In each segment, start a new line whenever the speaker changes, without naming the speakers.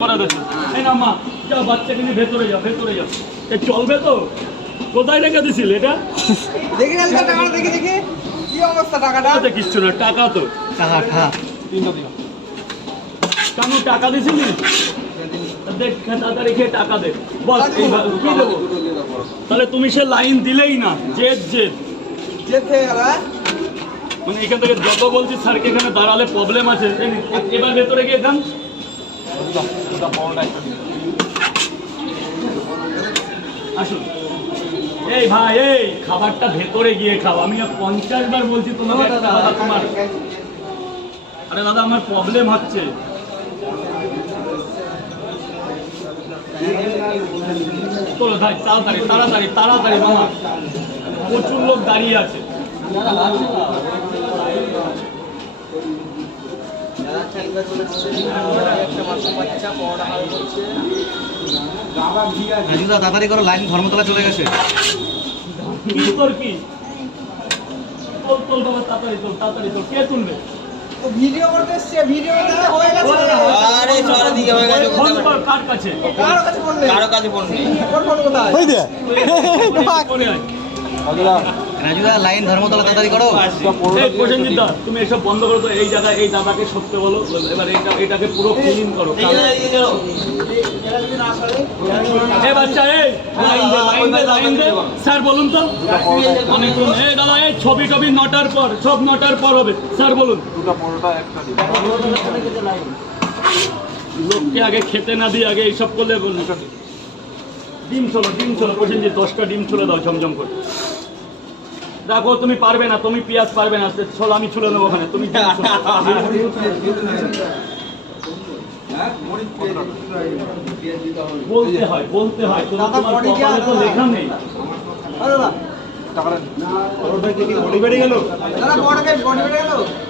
মা বাচ্চাকে নিয়ে ভেতরে যাও ভেতরে যাও এ চলবে তো। কোথায় রেখে দিছিল এটা?
দেখি টাকাটা দেখি দেখি। কি অবস্থা টাকাটা?
কিচ্ছু না টাকা তো।
টাকা টাকা তিনটা দিও
কানু টাকা দিছিলি? দেখ তাড়াতাড়ি খেয়ে টাকা দে। বল কি দেবো? তাহলে তুমি সে লাইন দিলেই না জেদ জেদ।
গেল
মানে এখান থেকে যত বলছি স্যারকে এখানে দাঁড়ালে প্রবলেম আছে। এবার ভেতরে গিয়ে গান আসুন। এই ভাই এই খাবারটা ভেতরে গিয়ে খাও। আমি পঞ্চাশ বার বলছি তোমাকে কথা তোমার। আরে দাদা আমার প্রবলেম হচ্ছে। চলো ভাই তাড়াতাড়ি তাড়াতাড়ি তাড়াতাড়ি মামা। প্রচুর লোক দাঁড়িয়ে আছে।
রাজুদা তাড়াতাড়ি করো লাইন ধর্মতলা চলে গেছে।
কি তোর কি? বাবা তাড়াতাড়ি তাড়াতাড়ি কে তুলবে?
ভিডিও করতে এসছে ভিডিও হয়ে গেছে।
আরে চারিদিকে হয়ে গেছে
ফোন কর কার কাছে?
কার কাছে ফোন
কারও কাছে ফোন
ফোন কোথায়?
করে আয়।
রাজুদা, লাইন, ধর্মতলা তাড়াতাড়ি করো।
তুমি এসব বন্ধ করো তো, এই জায়গায় এই দাদাকে বলো, এবার এটা এটাকে পুরো ক্লিন করো বাচ্চা, এই স্যার, বলুন তো। দাদা, এই ছবি টবি নটার পর, সব নটার পর হবে। স্যার, বলুন। লোককে আগে খেতে না দিয়ে আগে এইসব করলে ডিম ছোলো ডিম ছোলো, প্রসেনজিৎ, দশটা ডিম ছুলে দাও, ঝমঝম করে। দেখো তুমি পারবে না তুমি পেঁয়াজ পারবে না ছোলা আমি ছুলে নেব ওখানে তুমি বলতে হয় বলতে হয় তো
দাদা,
তোমার
পরে কি
কপালে তো
আর-
লেখা নেই।
আরে দাদা
বেড়ে গেল?
দাদা বড় কে বডি বেড়ে গেল? ওরে সাবাস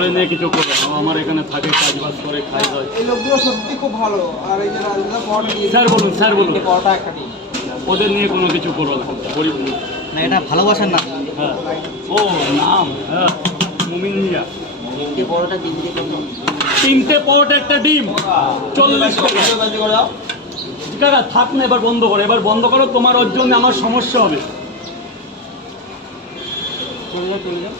বলে নিয়ে কিছু। ও আমার এখানে থাকে কাজ বাজ করে খাই দায়
এই লোকগুলো সত্যি খুব ভালো। আর এই যে রাজদা বড় দিয়েছে
স্যার বলুন স্যার বলুন।
তিনটে একটা
ওদের নিয়ে কোনো কিছু করব না। গরিব
না এটা ভালোবাসার না
হ্যাঁ। ও নাম হ্যাঁ। মুমিন মিয়া।
তিনটে পরোটা দিয়ে করো।
তিনটে পট একটা ডিম। চল্লিশ টাকা।
করে
কাকা থাক না এবার বন্ধ করো। এবার বন্ধ করো তোমার ওর জন্য আমার সমস্যা হবে।
চলে যাও চলে যাও।